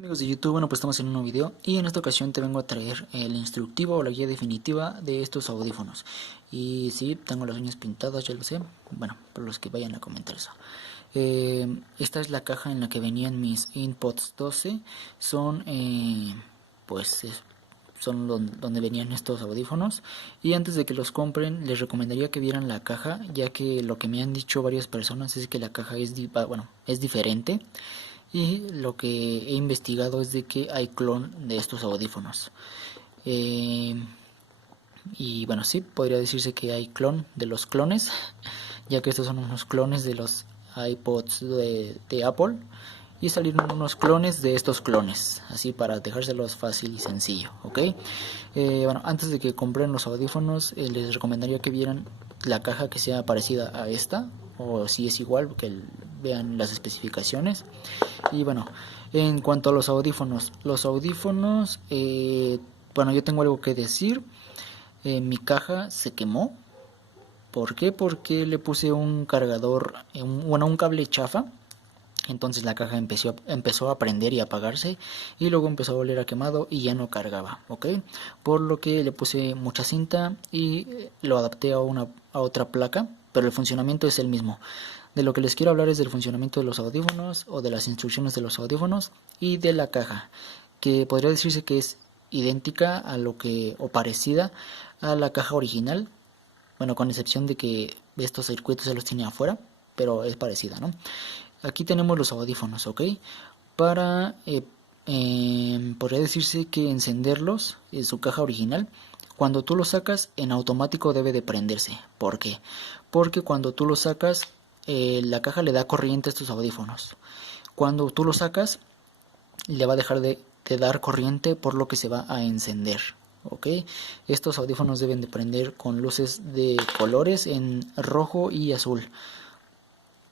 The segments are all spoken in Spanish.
Amigos de YouTube, bueno, pues estamos en un nuevo video y en esta ocasión te vengo a traer el instructivo o la guía definitiva de estos audífonos. Y sí, tengo las uñas pintadas, ya lo sé, bueno, por los que vayan a comentar eso. Esta es la caja en la que venían mis InPods 12, son pues son donde venían estos audífonos. Y antes de que los compren les recomendaría que vieran la caja, ya que lo que me han dicho varias personas es que la caja es diferente. Y lo que he investigado es de que hay clon de estos audífonos. Eh, y bueno, sí, podría decirse que hay clon de los clones, ya que estos son unos clones de los iPods de Apple. Y salieron unos clones de estos clones, así para dejárselos fácil y sencillo, ¿ok? Bueno, antes de que compren los audífonos, les recomendaría que vieran la caja que sea parecida a esta, o si es igual, que vean las especificaciones. Y bueno, en cuanto a los audífonos, bueno, yo tengo algo que decir. Mi caja se quemó. ¿Por qué? Porque le puse un cargador, un cable chafa. Entonces la caja empezó a prender y a apagarse, y luego empezó a oler a quemado y ya no cargaba, ¿ok? Por lo que le puse mucha cinta y lo adapté a otra placa, pero el funcionamiento es el mismo. De lo que les quiero hablar es del funcionamiento de los audífonos o de las instrucciones de los audífonos y de la caja, que podría decirse que es idéntica a o parecida a la caja original, bueno, con excepción de que estos circuitos se los tiene afuera, pero es parecida, ¿no? Aquí tenemos los audífonos, ¿ok? Para, podría decirse que encenderlos en su caja original, cuando tú lo sacas en automático debe de prenderse. ¿Por qué? Porque cuando tú lo sacas, la caja le da corriente a estos audífonos. Cuando tú lo sacas, le va a dejar de dar corriente, por lo que se va a encender. ¿Ok? Estos audífonos deben de prender con luces de colores en rojo y azul.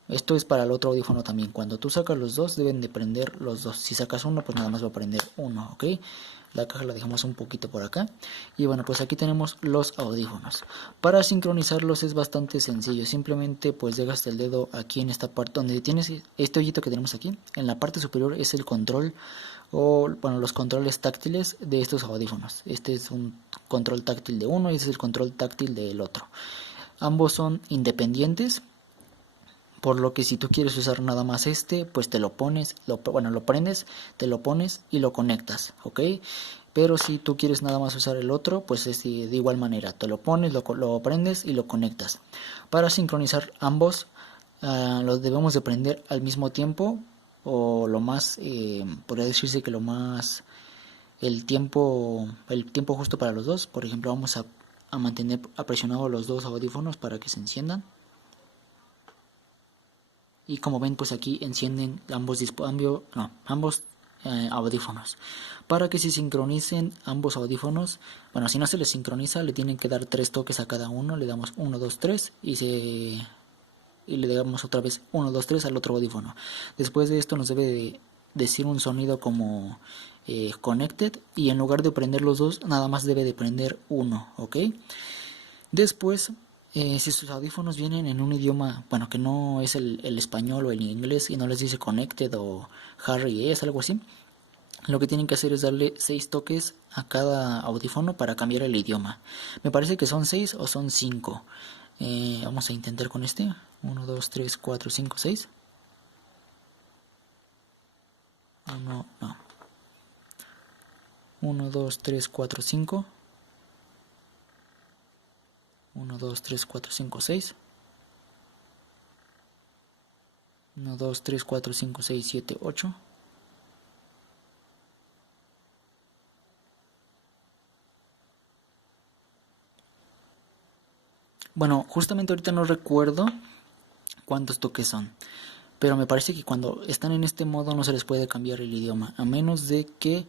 Esto es para el otro audífono también. Cuando tú sacas los dos, deben de prender los dos. Si sacas uno, pues nada más va a prender uno, ¿ok? La caja la dejamos un poquito por acá. Y bueno, pues aquí tenemos los audífonos. Para sincronizarlos es bastante sencillo. Simplemente pues dejas el dedo aquí en esta parte donde tienes este hoyito que tenemos aquí. En la parte superior es el control, o bueno, los controles táctiles de estos audífonos. Este es un control táctil de uno y este es el control táctil del otro. Ambos son independientes, por lo que si tú quieres usar nada más pues te lo pones, lo prendes, te lo pones y lo conectas, ¿ok? Pero si tú quieres nada más usar el otro, pues es de igual manera, te lo pones, lo prendes y lo conectas. Para sincronizar ambos, los debemos de prender al mismo tiempo, o lo más, podría decirse que lo más, el tiempo justo para los dos. Por ejemplo, vamos a mantener presionados los dos audífonos para que se enciendan. Y como ven, pues aquí encienden ambos audífonos. Para que se sincronicen ambos audífonos, bueno, si no se les sincroniza, le tienen que dar 3 toques a cada uno. Le damos 1, 2, 3 y le damos otra vez 1, 2, 3 al otro audífono. Después de esto nos debe de decir un sonido como connected, y en lugar de prender los dos, nada más debe de prender uno, ¿ok? Después, si sus audífonos vienen en un idioma, bueno, que no es el español o el inglés, y no les dice connected o Harry es algo así, lo que tienen que hacer es darle 6 toques a cada audífono para cambiar el idioma. Me parece que son 6 o son 5. Vamos a intentar con este. 1, 2, 3, 4, 5, 6. 1, no. 1, 2, 3, 4, 5. 1, 2, 3, 4, 5, 6. 1, 2, 3, 4, 5, 6, 7, 8. Bueno, justamente ahorita no recuerdo cuántos toques son, pero me parece que cuando están en este modo no se les puede cambiar el idioma, a menos de que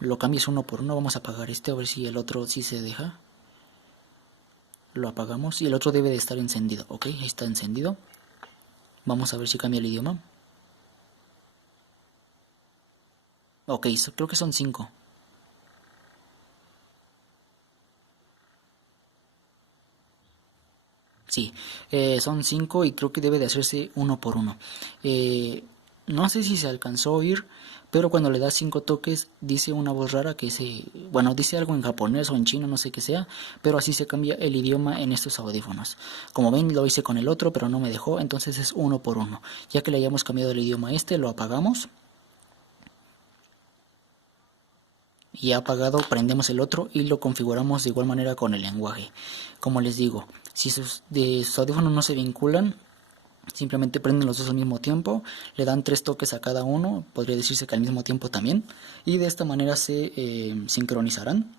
lo cambies uno por uno. Vamos a apagar este, a ver si el otro sí se deja. Lo apagamos y el otro debe de estar encendido, ok, ahí está encendido. Vamos a ver si cambia el idioma. Ok, creo que son 5. Sí, son 5 y creo que debe de hacerse uno por uno. no sé si se alcanzó a oír, pero cuando le das 5 toques dice una voz rara que bueno, dice algo en japonés o en chino, no sé qué sea, pero así se cambia el idioma en estos audífonos. Como ven, lo hice con el otro, pero no me dejó, entonces es uno por uno. Ya que le hayamos cambiado el idioma a este, lo apagamos. Y ya apagado, prendemos el otro y lo configuramos de igual manera con el lenguaje. Como les digo, si sus audífonos no se vinculan, simplemente prenden los dos al mismo tiempo, le dan 3 toques a cada uno, podría decirse que al mismo tiempo también, y de esta manera se sincronizarán.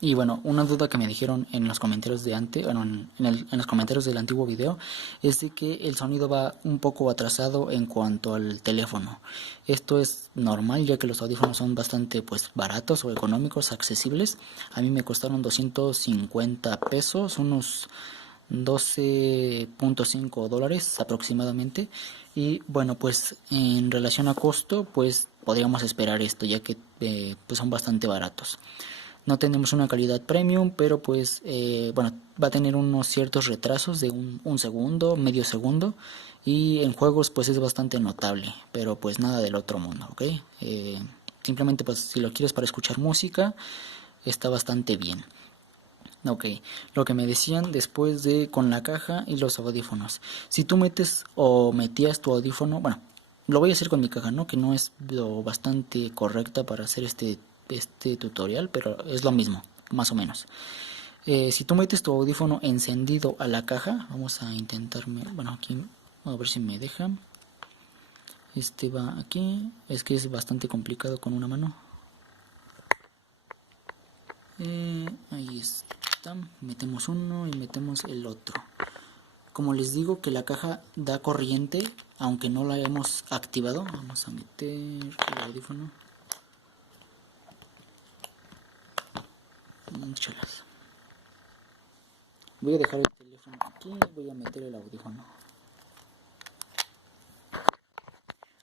Y bueno, una duda que me dijeron en los comentarios de antes, bueno, en los comentarios del antiguo video, es de que el sonido va un poco atrasado en cuanto al teléfono. Esto es normal, ya que los audífonos son bastante pues baratos o económicos, accesibles. A mí me costaron 250 pesos, unos 12.5 dólares aproximadamente. Y bueno, pues en relación a costo, pues podríamos esperar esto, ya que pues son bastante baratos. No tenemos una calidad premium, pero pues bueno, va a tener unos ciertos retrasos de un segundo, medio segundo, y en juegos pues es bastante notable, pero pues nada del otro mundo, ¿ok? Simplemente pues si lo quieres para escuchar música, está bastante bien. Ok, lo que me decían después de con la caja y los audífonos. Si tú metes o metías tu audífono, bueno, lo voy a hacer con mi caja, ¿no? Que no es lo bastante correcta para hacer este tutorial, pero es lo mismo, más o menos. Si tú metes tu audífono encendido a la caja, vamos a intentarme, bueno, aquí, a ver si me deja. Este va aquí, es que es bastante complicado con una mano. Ahí está, metemos uno y metemos el otro. Como les digo que la caja da corriente, aunque no la hemos activado, vamos a meter el audífono. Chalas. Voy a dejar el teléfono aquí y voy a meter el audífono.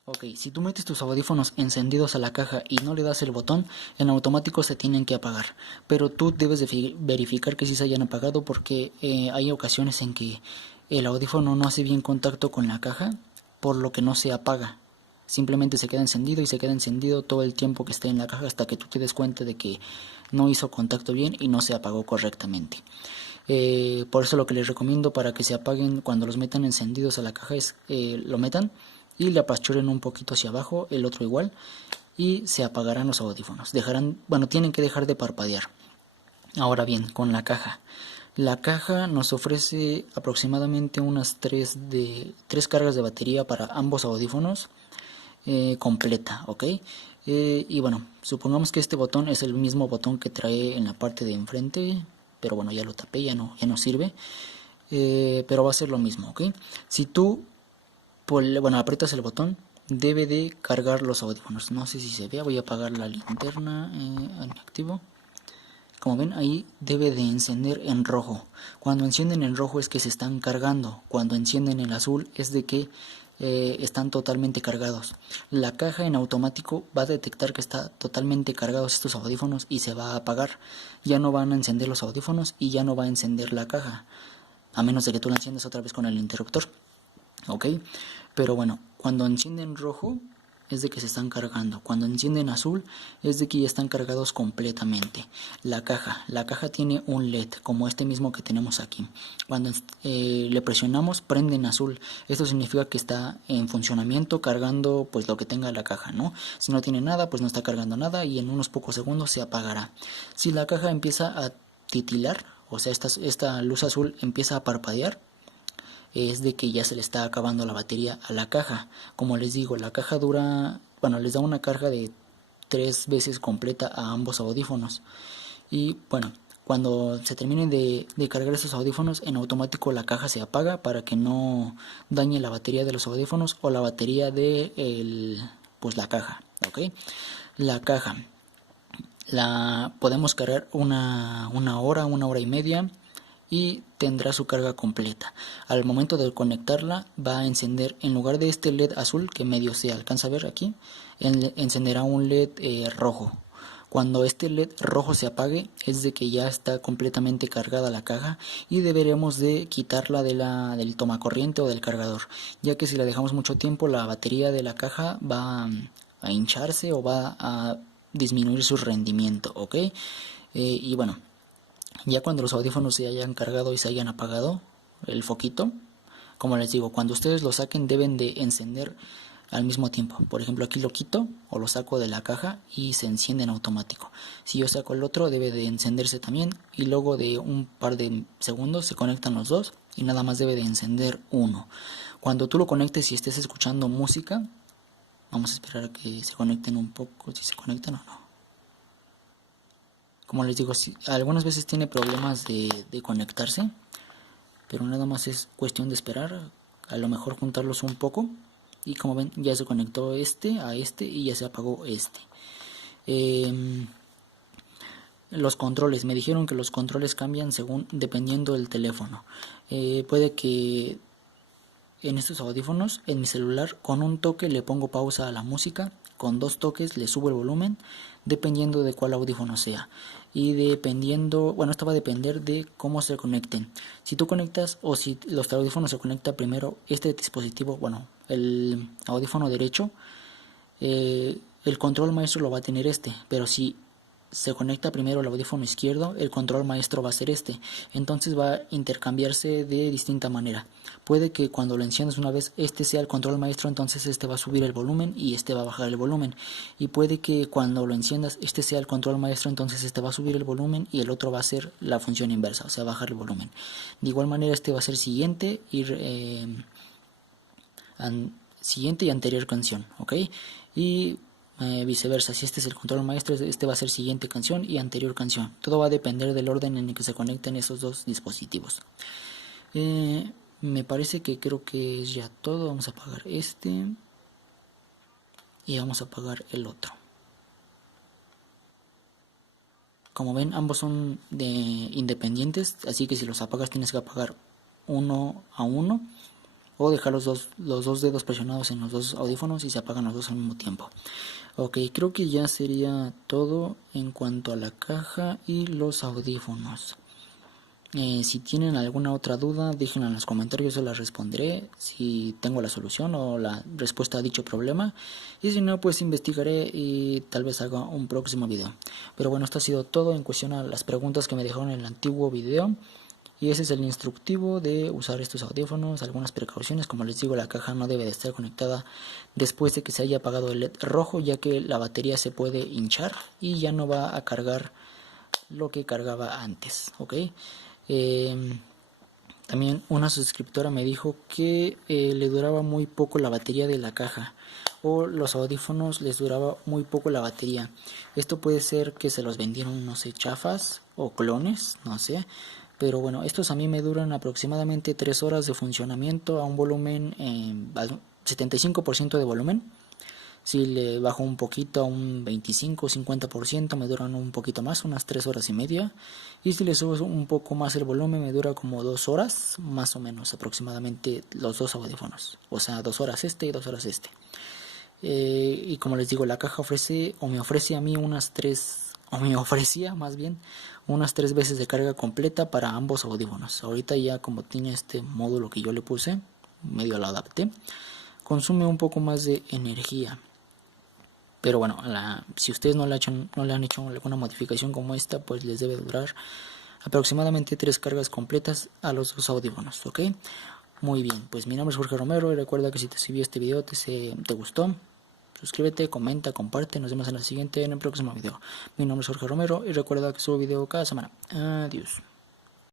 Ok, si tú metes tus audífonos encendidos a la caja y no le das el botón, en automático se tienen que apagar. Pero tú debes de verificar que sí se hayan apagado porque hay ocasiones en que el audífono no hace bien contacto con la caja, por lo que no se apaga. Simplemente se queda encendido y se queda encendido todo el tiempo que esté en la caja hasta que tú te des cuenta de que no hizo contacto bien y no se apagó correctamente. Por eso lo que les recomiendo para que se apaguen cuando los metan encendidos a la caja es lo metan y le apachuren un poquito hacia abajo, el otro igual, y se apagarán los audífonos. Bueno, tienen que dejar de parpadear. Ahora bien, con la caja. La caja nos ofrece aproximadamente unas 3 cargas de batería para ambos audífonos completa, ¿ok? Y bueno, supongamos que este botón es el mismo botón que trae en la parte de enfrente, pero bueno, ya lo tapé, ya no sirve. Pero va a ser lo mismo, ¿ok? Si tú bueno, aprietas el botón, debe de cargar los audífonos. No sé si se ve, voy a apagar la linterna en activo. Como ven, ahí debe de encender en rojo. Cuando encienden en rojo es que se están cargando. Cuando encienden en azul es de que están totalmente cargados. La caja en automático va a detectar que está totalmente cargados estos audífonos y se va a apagar. Ya no van a encender los audífonos y ya no va a encender la caja, a menos de que tú la enciendas otra vez con el interruptor. Ok, pero bueno, cuando encienden rojo es de que se están cargando. Cuando encienden azul es de que ya están cargados completamente. La caja tiene un LED como este mismo que tenemos aquí. Cuando le presionamos prende en azul. Esto significa que está en funcionamiento cargando pues lo que tenga la caja, ¿no? Si no tiene nada pues no está cargando nada y en unos pocos segundos se apagará. Si la caja empieza a titilar, o sea esta luz azul empieza a parpadear, es de que ya se le está acabando la batería a la caja. Como les digo, la caja dura, bueno, les da una carga de 3 veces completa a ambos audífonos. Y bueno, cuando se terminen de cargar estos audífonos, en automático la caja se apaga para que no dañe la batería de los audífonos o la batería de pues la caja, ¿ok? La caja la podemos cargar una hora y media y tendrá su carga completa. Al momento de conectarla va a encender, en lugar de este LED azul que medio se alcanza a ver aquí, encenderá un LED rojo. Cuando este LED rojo se apague es de que ya está completamente cargada la caja y deberemos de quitarla del tomacorriente o del cargador, ya que si la dejamos mucho tiempo la batería de la caja va a hincharse o va a disminuir su rendimiento, ¿ok? Y bueno, ya cuando los audífonos se hayan cargado y se hayan apagado el foquito, como les digo, cuando ustedes lo saquen deben de encender al mismo tiempo. Por ejemplo, aquí lo quito o lo saco de la caja y se enciende en automático. Si yo saco el otro debe de encenderse también y luego de un par de segundos se conectan los dos y nada más debe de encender uno. Cuando tú lo conectes y estés escuchando música, vamos a esperar a que se conecten un poco, si se conectan o no. Como les digo, algunas veces tiene problemas de conectarse, pero nada más es cuestión de esperar, a lo mejor juntarlos un poco. Y como ven, ya se conectó este a este y ya se apagó este. Los controles, me dijeron que los controles cambian dependiendo del teléfono. Puede que en estos audífonos, en mi celular, con un toque le pongo pausa a la música, con 2 toques le subo el volumen, dependiendo de cuál audífono sea. Y esto va a depender de cómo se conecten. Si tú conectas o si los audífonos se conecta primero este dispositivo, bueno, el audífono derecho, el control maestro lo va a tener pero si se conecta primero el audífono izquierdo, el control maestro va a ser entonces va a intercambiarse de distinta manera. Puede que cuando lo enciendas una vez sea el control maestro, entonces va a subir el volumen y va a bajar el volumen, y puede que cuando lo enciendas sea el control maestro, entonces va a subir el volumen y el otro va a ser la función inversa, o sea, bajar el volumen. De igual manera va a ser siguiente y anterior canción, ¿ok? Y viceversa, si este es el control maestro, va a ser siguiente canción y anterior canción. Todo va a depender del orden en el que se conecten esos dos dispositivos. Me parece que creo que es ya todo. Vamos a apagar y vamos a apagar el otro. Como ven, ambos son independientes, así que si los apagas tienes que apagar uno a uno o dejar los dos dedos presionados en los dos audífonos y se apagan los dos al mismo tiempo. Ok, creo que ya sería todo en cuanto a la caja y los audífonos. Si tienen alguna otra duda, déjenla en los comentarios, yo se las responderé si tengo la solución o la respuesta a dicho problema. Y si no, pues investigaré y tal vez haga un próximo video. Pero bueno, esto ha sido todo en cuestión a las preguntas que me dejaron en el antiguo video. Y ese es el instructivo de usar estos audífonos. Algunas precauciones, como les digo, la caja no debe de estar conectada después de que se haya apagado el LED rojo, ya que la batería se puede hinchar y ya no va a cargar lo que cargaba antes, ¿ok? También una suscriptora me dijo que le duraba muy poco la batería de la caja, o los audífonos les duraba muy poco la batería. Esto puede ser que se los vendieron, no sé, chafas o clones, no sé. Pero bueno, estos a mí me duran aproximadamente 3 horas de funcionamiento a un volumen, 75% de volumen. Si le bajo un poquito a un 25 o 50% me duran un poquito más, unas 3 horas y media. Y si le subo un poco más el volumen me dura como 2 horas, más o menos aproximadamente los dos audífonos. O sea, 2 horas y 2 horas y como les digo, la caja me ofrece a mí me ofrecía más bien unas 3 veces de carga completa para ambos audífonos. Ahorita ya como tiene este módulo que yo le puse, medio lo adapté, consume un poco más de energía. Pero bueno, si ustedes no le han hecho alguna modificación como esta, pues les debe durar aproximadamente 3 cargas completas a los dos audífonos, ¿ok? Muy bien, pues mi nombre es Jorge Romero y recuerda que si te sirvió este video, te gustó, suscríbete, comenta, comparte, nos vemos en el próximo video. Mi nombre es Jorge Romero y recuerda que subo video cada semana. Adiós.